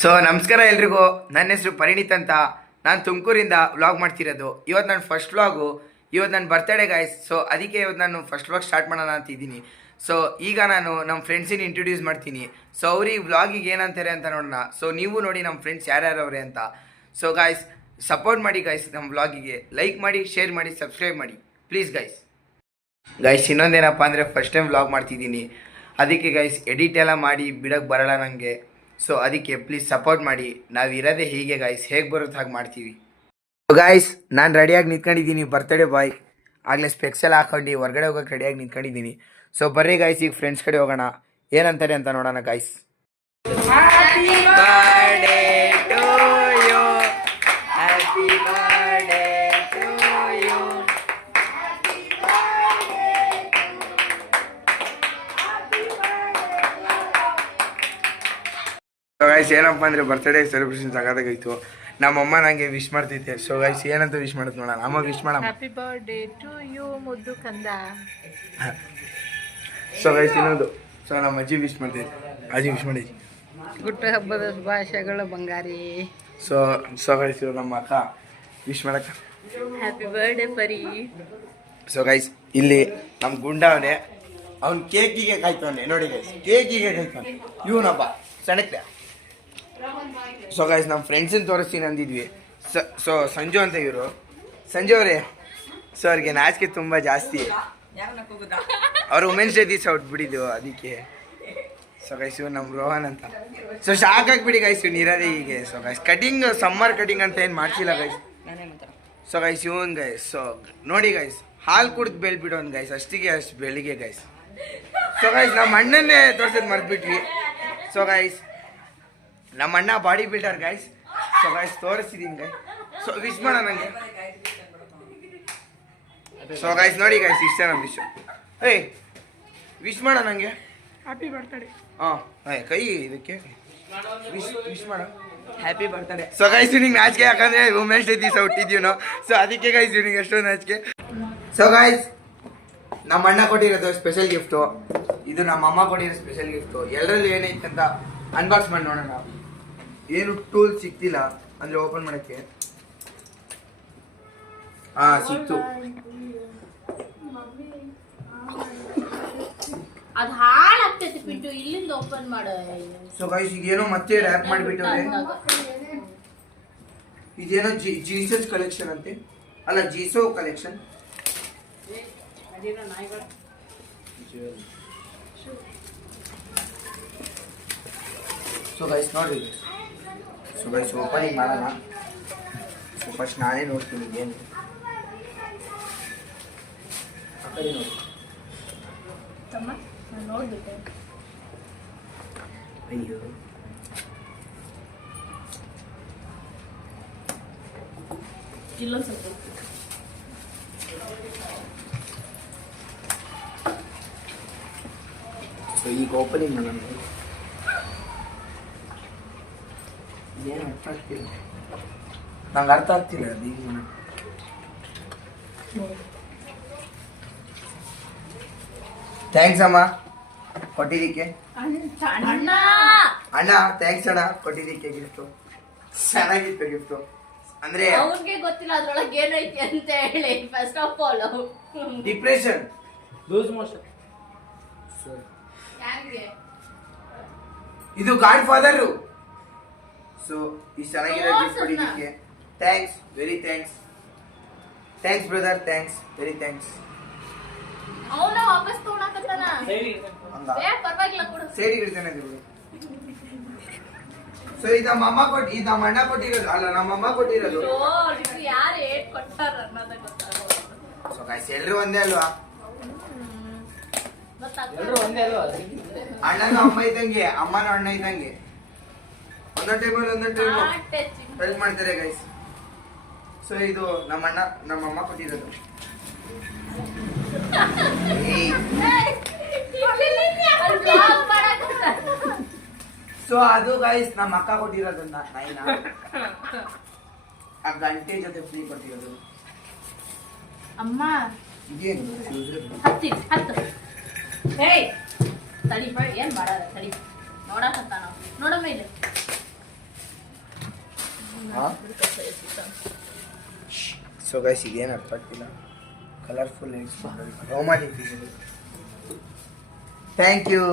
So ನಮಸ್ಕಾರ ಎಲ್ರಿಗೂ. ನನ್ನ ಹೆಸರು ಪರಿಣಿತ್ ಅಂತ. ನಾನು ತುಮಕೂರಿಂದ ವ್ಲಾಗ್ ಮಾಡ್ತಿರೋದು. ಇವತ್ತು ನನ್ನ ಫಸ್ಟ್ ವ್ಲಾಗು. ಇವತ್ತು ನನ್ನ ಬರ್ತಡೇ ಗಾಯ್ಸ್. ಸೊ ಅದಕ್ಕೆ ಇವತ್ತು ನಾನು ಫಸ್ಟ್ ವ್ಲಾಗ್ ಸ್ಟಾರ್ಟ್ ಮಾಡೋಣ ಅಂತಿದ್ದೀನಿ. ಸೊ ಈಗ ನಾನು ನಮ್ಮ ಫ್ರೆಂಡ್ಸಿನ ಇಂಟ್ರೊಡ್ಯೂಸ್ ಮಾಡ್ತೀನಿ. ಸೊ ಅವ್ರಿಗೆ ವ್ಲಾಗಿಗೆ ಏನಂತಾರೆ ಅಂತ ನೋಡೋಣ. ಸೊ ನೀವು ನೋಡಿ ನಮ್ಮ ಫ್ರೆಂಡ್ಸ್ ಯಾರ್ಯಾರವ್ರೆ ಅಂತ. ಸೊ ಗಾಯ್ಸ್ ಸಪೋರ್ಟ್ ಮಾಡಿ ಗಾಯ್ಸ್, ನಮ್ಮ ವ್ಲಾಗಿಗೆ ಲೈಕ್ ಮಾಡಿ, ಶೇರ್ ಮಾಡಿ, ಸಬ್ಸ್ಕ್ರೈಬ್ ಮಾಡಿ ಪ್ಲೀಸ್ ಗಾಯ್ಸ್. ಇನ್ನೊಂದೇನಪ್ಪ ಅಂದರೆ ಫಸ್ಟ್ ಟೈಮ್ ವ್ಲಾಗ್ ಮಾಡ್ತಿದ್ದೀನಿ. ಅದಕ್ಕೆ ಗೈಸ್ ಎಡಿಟ್ ಎಲ್ಲ ಮಾಡಿ ಬಿಡೋಕ್ಕೆ ಬರೋಲ್ಲ ನನಗೆ. ಸೊ ಅದಕ್ಕೆ ಪ್ಲೀಸ್ ಸಪೋರ್ಟ್ ಮಾಡಿ. ನಾವು ಇರೋದೇ ಹೀಗೆ ಗಾಯ್ಸ್, ಹೇಗೆ ಬರುತ್ತೆ ಹಾಗೆ ಮಾಡ್ತೀವಿ. ಸೊ ಗಾಯ್ಸ್ ನಾನು ರೆಡಿಯಾಗಿ ನಿಂತ್ಕೊಂಡಿದ್ದೀನಿ ಬರ್ತಡೇ ಬಾಯ್. ಆಗಲೇ ಸ್ಪೆಕ್ಸೆಲ್ಲ ಹಾಕೊಂಡು ಹೊರಗಡೆ ಹೋಗೋಕೆ ರೆಡಿಯಾಗಿ ನಿಂತ್ಕೊಂಡಿದ್ದೀನಿ. ಸೊ ಬರ್ರಿ ಗಾಯ್ಸ್ ಈಗ ಫ್ರೆಂಡ್ಸ್ ಕಡೆ ಹೋಗೋಣ, ಏನಂತಾರೆ ಅಂತ ನೋಡೋಣ ಗಾಯ್ಸ್. ಸೊ ಗೈಸ್ ಏನಪ್ಪ ಅಂದರೆ ಬರ್ತಡೇ ಸೆಲೆಬ್ರೇಷನ್ ಸಗದಾಗಿತ್ತು. ನಮ್ಮಮ್ಮ ನನಗೆ ವಿಶ್ ಮಾಡ್ತೈತೆ. ಸೊ ಗೈಸ್ ಏನಂತ ವಿಶ್ ಮಾಡುತ್ತೆ ನೋಡೋಣ. ಅಮ್ಮ ವಿಶ್ ಮಾಡಮ್ಮ. ಹ್ಯಾಪಿ ಬರ್ಡೇ ಟು ಯು ಮುದ್ದು ಕಂದ. ಸೊ ಗೈಸ್ ಇನ್ನೊಂದು. ಸೊ ನಮ್ಮ ಅಜ್ಜಿ ವಿಶ್ ಮಾಡ್ತೈತೆ. ಅಜ್ಜಿ ವಿಶ್ ಮಾಡಿದ್ವಿ. ಹುಟ್ಟು ಹಬ್ಬದ ಶುಭಾಶಯಗಳು ಬಂಗಾರಿ. ಸೊ ಸೊ ಗೈಸ್ ನಮ್ಮ ಅಕ್ಕ ವಿಶ್ ಮಾಡಕ್ಕ. ಹ್ಯಾಪಿ ಬರ್ಡೇ ಪರಿ. ಸೊ ಗೈಸ್ ಇಲ್ಲಿ ನಮ್ಮ ಗುಂಡ ಅವನೇ, ಅವ್ನು ಕೇಕಿಗೆ ಕಾಯ್ತವನೆ ನೋಡಿ ಗೈಸ್, ಕೇಕಿಗೆ ಕಾಯ್ತವನೆ ಇವನಪ್ಪ ಸಣ್ಣಕ್ಕೆ. ಸೊ ಗೈಸ್ ನಮ್ಮ ಫ್ರೆಂಡ್ಸನ್ನ ತೋರಿಸ್ತೀನಿ ಅಂದಿದ್ವಿ. ಸೊ ಸಂಜು ಅಂತ ಇವರು. ಸಂಜು ಅವರೇ, ಸೊ ಅವ್ರಿಗೆ ನಾಚಿಕೆ ತುಂಬ ಜಾಸ್ತಿ. ಅವ್ರು ವುಮೆನ್ಸ್ ಡೇ ದಿವಸ ಬಿಡಿದ್ದು ಅದಕ್ಕೆ. ಸೊ ಗೈಸ್ ಇವ್ರು ನಮ್ಮ ರೋಹನ್ ಅಂತ. ಸೊ ಶಾಕ್ ಆಗಿಬಿಡಿ ಗೈಸ್ ಇವ್ನು ಇರೋದೇ ಹೀಗೆ. So guys cutting summer cutting ಅಂತ ಏನು ಮಾಡ್ಸಿಲ್ಲ ಗೈಸ್. ಸೊ ಗೈಸ್ ಇವನ್ ಗೈಸ್. ಸೊ ನೋಡಿ ಗೈಸ್ ಹಾಲು ಕುಡ್ದು ಬೆಳ್ಬಿಡೋನ್ ಗೈಸ್, ಅಷ್ಟಿಗೆ ಅಷ್ಟು ಬೆಳಿಗ್ಗೆ ಗೈಸ್. ಸೊ ಗೈಸ್ ನಮ್ಮ ಅಣ್ಣನ್ನೇ ತೋರ್ಸೋದು ಮರ್ತ್ಬಿಟ್ವಿ. ಸೊ ಗೈಸ್ ನಮ್ಮ ಅಣ್ಣ body builder guys. So guys ತೋರಿಸಿದೀನಿ ಗೈಸ್. ಸೊ ವಿಶ್ ಮಾಡ ನನಗೆ. ಸೊ ಗೈಸ್ ನೋಡಿ ಗೈಸ್ ಇಷ್ಟ ನಮ್ಮ ವಿಶ್. ಏಯ್ ವಿಶ್ ಮಾಡ ನನಗೆ. Happy birthday. ಹಾಂ ಕೈ ಇದಕ್ಕೆ ವಿಶ್ ಮಾಡ. Happy birthday. ಸೊ ಗೈಸ್ ನಿಂಗೆ ನಾಚಿಕೆ, ಯಾಕಂದ್ರೆ ವುಮೆನ್ಸ್ ಡೇ ದಿವಸ ಹುಟ್ಟಿದ್ವಿ ನಾವು. ಸೊ ಅದಕ್ಕೆ ಗೈಸ್ ನಿನಗೆ ಎಷ್ಟೊಂದು ನಾಚಿಕೆ. ಸೊ ಗೈಸ್ ನಮ್ಮ ಅಣ್ಣ ಕೊಟ್ಟಿರೋದು ಸ್ಪೆಷಲ್ ಗಿಫ್ಟು. ಇದು ನಮ್ಮ ಅಮ್ಮ ಕೊಟ್ಟಿರೋ ಸ್ಪೆಷಲ್ ಗಿಫ್ಟು. ಎಲ್ಲರಲ್ಲಿ ಏನೈತೆ ಅಂತ ಅನ್ಬಾಕ್ಸ್ ಮಾಡಿ ನೋಡೋಣ. ಏನು ಟೂಲ್ ಸಿಕ್ತಿಲ್ಲ ಅಂದ್ರೆ ಓಪನ್ ಮಾಡಕ್ಕೆ. ಸಿಕ್ತು. ಅದು ಹಾಳಾಗ್ತೈತಿ ಪಿಂಟು, ಇಲ್ಲಿಂದ ಓಪನ್ ಮಾಡು. ಸೊ ಗೈಸ್ ಈಗ ಏನೋ ಮತ್ತೆ ರ್ಯಾಪ್ ಮಾಡಿಬಿಟ್ಟವ್ರೆ. ಇದೇನೋ ಜೀಸಸ್ ಕಲೆಕ್ಷನ್ ಅಂತೆ, ಅಲ್ಲ ಜೀಸೋ ಕಲೆಕ್ಷನ್. ಸೊ ಗೈಸ್ ನೋಡಿ. ಸೊ ಗೈಸ್ ಓಪನಿಂಗ್ ಮಾಡೋಣ. ಸೊ ಫಸ್ಟ್ ನಾನೇ ನೋಡ್ತೀನಿ ಏನು. ಆ ಕಡೆ ನೋಡಿ. ನೋಡ್ಬಿಟ್ಟೆ ಅಯ್ಯೋ ಇಲ್ಲೊಂದು ಸ್ವಲ್ಪ. ಸೊ ಈಗ ಓಪನಿಂಗ್ ಮಾಡೋಣ. ಏನು ಅರ್ಥ ಆಗ್ತಿಲ್ಲ ನಂಗೆ, ಅರ್ಥ ಆಗ್ತಿಲ್ಲ ಅದು ಈಗ ಮಾಡೋಣ. ಥ್ಯಾಂಕ್ಸ್ ಅಮ್ಮ ಕೊಟ್ಟಿದ್ದಕ್ಕೆ. ಅಣ್ಣ ಅಣ್ಣ ಥ್ಯಾಂಕ್ಸ್ ಅಣ್ಣ ಕೊಟ್ಟಿದ್ದಕ್ಕೆ ಗಿಫ್ಟು. ಚೆನ್ನಾಗಿತ್ತು ಗಿಫ್ಟು. ಅಂದ್ರೆ ಅವ್ರಿಗೆ ಗೊತ್ತಿಲ್ಲ ಅದ್ರೊಳಗೆ ಏನೈತಿ ಅಂತ ಹೇಳಿ. First of all depression, loose motion. ಯಾರಿಗೆ ಇದು ಗಾಡ್ ಫಾದರು. ಸೊ ಈ ಚೆನ್ನಾಗಿರೋ ಗಿಫ್ಟ್ ಕೊಟ್ಟಿದ್ದಕ್ಕೆ thanks, very thanks. Thanks brother, thanks, very thanks. ಅವನ ವಾಪಸ್ ತಗೊಳಕತ್ತಾನ. ಪರವಾಗಿಲ್ಲ ಕೊಡು. ಸೇರಿ ಇಡ್ತೇನೆ. ಸೊ ಇದು ನಮ್ಮ ಅಮ್ಮ ಇದು ನಮ್ಮ ಅಣ್ಣ ಕೊಟ್ಟಿರೋದು, ಅಲ್ಲ ನಮ್ಮ ಅಮ್ಮ ಕೊಟ್ಟಿರೋದು. ಯಾರು ಏಟ್ ಕೊಟ್ಟಾರ ಅನ್ನೋದ ಗೊತ್ತಾಗೋದು. ಸೊ ಗೈಸ್ ಎಲ್ಲರೂ ಒಂದೇ ಅಲ್ವಾ, ಅಣ್ಣನ ಅಮ್ಮ ಇದ್ದಂಗೆ, ಅಮ್ಮನ ಅಣ್ಣ ಇದ್ದಂಗೆ. ಒಂದೊಂದು ಟೈಮ್ ಹೆಲ್ಪ್ ಮಾಡ್ತಾರೆ ಗೈಸ್. ಸೊ ಇದು ನಮ್ಮ ಅಣ್ಣ ನಮ್ಮ ಅಮ್ಮ ಕೊಟ್ಟಿರೋದು. ಸೊ ಅದು ಗೈಸ್ ನಮ್ಮ ಅಕ್ಕ ಕೊಟ್ಟಿರೋದನ್ನ ನೈನ ಆ ಗಂಟೆ ಜೊತೆ ಫ್ರೀ ಕೊಟ್ಟಿರೋದು. ಅಮ್ಮ ಇದೇನು ಹತ್ತಿ ಹತ್ತು. ಹೇಯ್ ತಡಿ ಏನ್ ಮಾಡಲ್ಲ ತಡಿ. ನೋಡಕತ್ತ ನಾವು ನೋಡಮ್ಮ ಇಲ್ಲಿ ಸೊ ಗೈಸ್ ಇದೇನು ಅರ್ಥ ಆಗ್ತಿಲ್ಲ ಕಲರ್ಫುಲ್ ರೋಮಾಲಿ ಥ್ಯಾಂಕ್ ಯು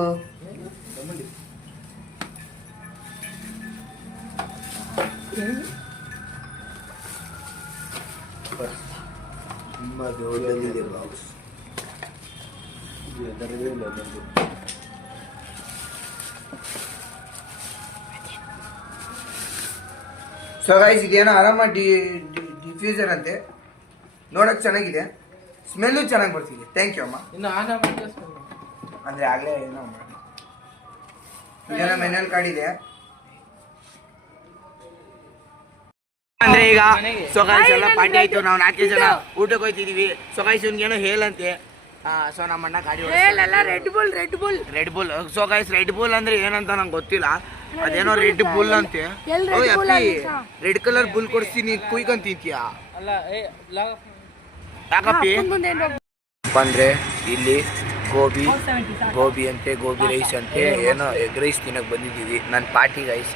ತುಂಬ ದೊಡ್ಡದಿದೆ ಬಾಕ್ಸ್ ಸೊ ಗೈಸ್ ಇದೇನೋ ಆರಾಮ ಡಿಫ್ಯೂಸರ್ ಅಂತೆ ನೋಡಕ್ ಚೆನ್ನಾಗಿದೆ ಸ್ಮೆಲ್ಲು ಚೆನ್ನಾಗಿ ಬರ್ತಿದೆ ಥ್ಯಾಂಕ್ ಯು ಅಮ್ಮ ಇನ್ನು ಆನ್ ಅಂದ್ರೆ ಆಗ್ಲೇ ಏನೋ ಮಾಡಿ ಇದೇನೋ ಮೆನ್ಯಲ್ ಕಾರ್ಡ್ ಇದೆ ಅಂದ್ರೆ ಈಗ ಸೊ ಗೈಸ್ ಎಲ್ಲ ಪಾರ್ಟಿ ಆಯ್ತು ನಾವು 4 ಜನ ಊಟಕ್ಕೆ ಹೋಗ್ತಿದೀವಿ ಸೊ ಗೈಸ್ ಇವ್ನಿಗೇನೋ ಹೇಳಂತೆ ಸೊ ನಮ್ಮಣ್ಣ ಗಾಡಿ red bull so guys red bull ಅಂದ್ರೆ ಏನಂತ ನಂಗೆ ಗೊತ್ತಿಲ್ಲ ಅದೇನೋ ರೆಡ್ ಬುಲ್ ಅಂತೆ ರೆಡ್ ಕಲರ್ ಬುಲ್ ಕೊಡ್ತೀನಿ ಕುಯ್ಕೊಂಡ್ ತಿಂತೀಯಾ ಯಾಕಪ್ಪಿ ಬಂದ್ರೆ ಇಲ್ಲಿ ಗೋಬಿ ಅಂತೆ ಗೋಬಿ ರೈಸ್ ಅಂತೆ ಏನೋ ಎಗ್ ರೈಸ್ ತಿನ್ನಕ್ ಬಂದಿದ್ದೀವಿ ನನ್ನ ಪಾರ್ಟಿ ಗೈಸ್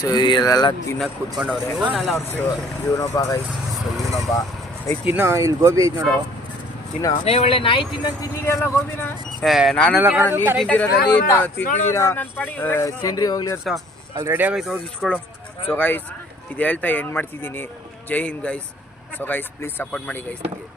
ಸೊ ಇಲ್ಲೆಲ್ಲ ತಿನ್ನಕ್ ಕೂತ್ಕೊಂಡವ್ರೆ ಇವನೊಬ್ಬ ಗೈಸ್ ಸೊ ಇವನೊಬ್ಬ ತಿನ್ನೋ ಇಲ್ಲಿ ಗೋಬಿ ಐತಿ ನೋಡು ತಿನ್ನೋ ಒಳ್ಳೆ ನಾಯಿ ತಿನ್ನಲ್ಲ ಗೋಬಿನ ನಾನೆಲ್ಲ ಕಣ ನೀವು ತಿಂದಿರೋದಲ್ಲಿ ತಿಂದಿದ್ದೀರಾ ತಿನ್ರಿ ಹೋಗ್ಲಿ ಅಂತ ಅಲ್ಲಿ ರೆಡಿ ಆಗೈತೆ ಹೋಗಿ ಇಸ್ಕೊಳ್ಳು ಸೊ ಗೈಸ್ ಇದು ಹೇಳ್ತಾ ಎಂಡ್ ಮಾಡ್ತಿದ್ದೀನಿ Jai Hind guys so guys please support ಮಾಡಿ ಗೈಸ್ ನನಗೆ